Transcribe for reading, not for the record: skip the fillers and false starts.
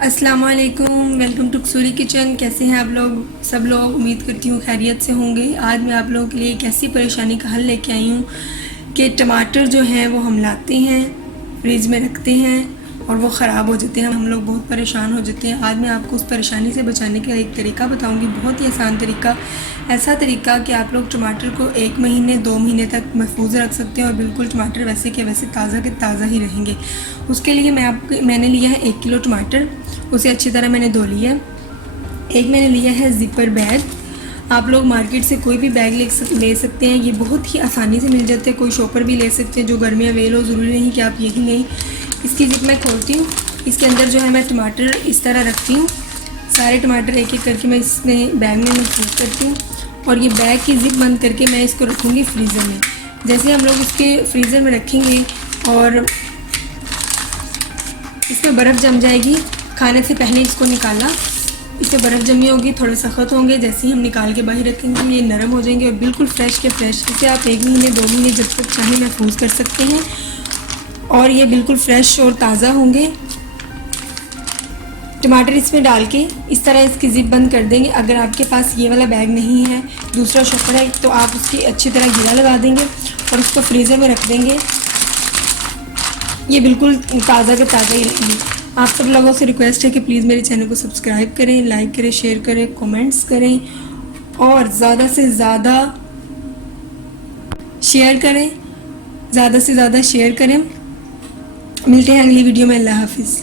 अस्सलाम वालेकुम, welcome to kasuri kitchen. कैसे हैं आप लोग? सब लोग उम्मीद करती हूँ खैरियत से होंगे। आज मैं आप लोगों के लिए एक ऐसी परेशानी का हल लेके आई हूँ कि टमाटर जो हैं वो हम लाते हैं, फ्रिज में रखते हैं और वो ख़राब हो जाते हैं। हम लोग बहुत परेशान हो जाते हैं। आज मैं आपको उस परेशानी से बचाने का एक तरीका बताऊँगी, बहुत ही आसान तरीका। ऐसा तरीका कि आप लोग टमाटर को 1 महीने 2 महीने तक महफूज रख सकते हैं और बिल्कुल टमाटर वैसे के वैसे ताज़ा के ताज़ा ही रहेंगे। उसके लिए मैंने लिया है 1 किलो टमाटर। उसे अच्छी तरह मैंने धो लिया। एक मैंने लिया है ज़िपर बैग। आप लोग मार्केट से कोई भी बैग ले सकते हैं, ये बहुत ही आसानी से मिल जाते हैं। कोई शॉपर भी ले सकते हैं जो घर में अवेल हो, ज़रूरी नहीं कि आप यही लें। इसकी ज़िप मैं खोलती हूँ। इसके अंदर जो है मैं टमाटर इस तरह रखती हूँ। सारे टमाटर एक एक करके मैं इसमें बैग में महफूज करती हूँ और ये बैग की ज़िप बंद करके मैं इसको रखूँगी फ्रीज़र में। जैसे हम लोग इसके फ्रीज़र में रखेंगे और इसमें बर्फ़ जम जाएगी, खाने से पहले इसको निकाला, इसमें बर्फ़ जमी होगी, थोड़े सख्त होंगे। जैसे ही हम निकाल के बाहर रखेंगे ये नरम हो जाएंगे और बिल्कुल फ्रेश के फ्रेश। इसे आप 1 महीने 2 महीने जब तक चाहें महफूज कर सकते हैं और ये बिल्कुल फ्रेश और ताज़ा होंगे। टमाटर इसमें डाल के इस तरह इसकी ज़िप बंद कर देंगे। अगर आपके पास ये वाला बैग नहीं है, दूसरा शॉपर है, तो आप उसकी अच्छी तरह गिरा लगा देंगे और उसको फ्रीज़र में रख देंगे। ये बिल्कुल ताज़ा के ताज़ा ही रहेंगे। आप सब लोगों से रिक्वेस्ट है कि प्लीज़ मेरे चैनल को सब्सक्राइब करें, लाइक करें, शेयर करें, कमेंट्स करें और ज़्यादा से ज़्यादा शेयर करें, ज़्यादा से ज़्यादा शेयर करें। मिलते हैं अगली वीडियो में। अल्लाह हाफिज़।